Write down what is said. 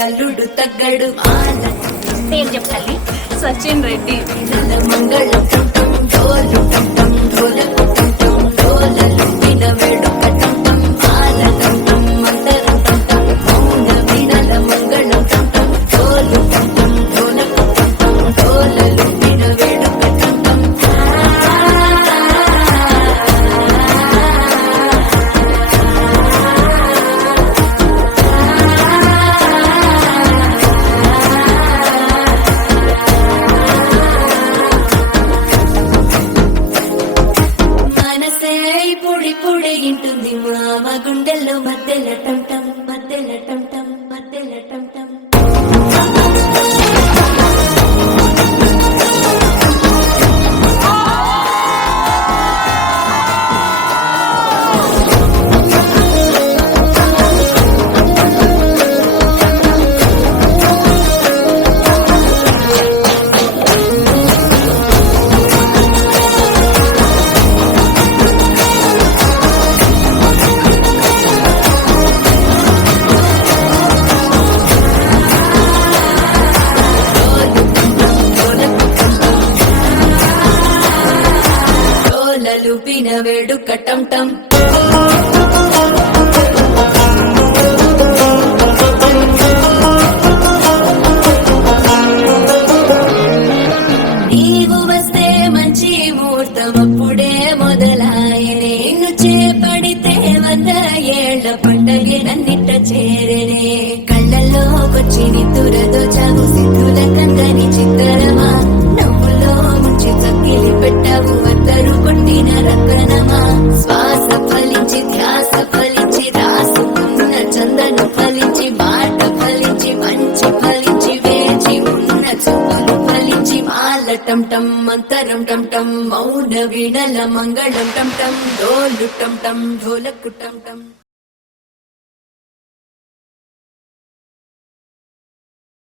అల్లుడు తగ్గడు పేరు చెప్పాలి సచిన్ రెడ్డి మంగళం డోలు టం డోలకు టం డోలలు వినవేడు కటం ఆలటం మంతరం టం మౌన వినల మంగళం టం డోలు టం డోలకు టం డోలలు వినవేడు కటం పొడి పొడి ఇంటుంది మామ గుండెల్లో మధ్యల టం మధ్యల టం మధ్యల టం లూపిన వేడుక టం టం నీవు వస్తే మంచి ముహూర్తం అప్పుడే మొదలాయనే నిన్ను చేపడితే 100 ఏళ్ల పండగే నన్నిట చేరనే కళ్ళల్లోకొచ్చి నిద్దురదో చావు సిద్ధుల కందని చిత్తరమా నవ్వులో ముంచి తక్కిలి పెట్టావు అందరూ కొట్టిన రకనమా శ్వాస ఫలించి ధ్యాస ఫలించి రాసుకున్న చందను ఫలించి మాట ఫలించి మంచి ఫలించి వేచి ఉన్న చూపులు ఫలించి మాల టం మంతరం టం మౌన వీణల మంగళం టం డోలు టం ఢోలకు టం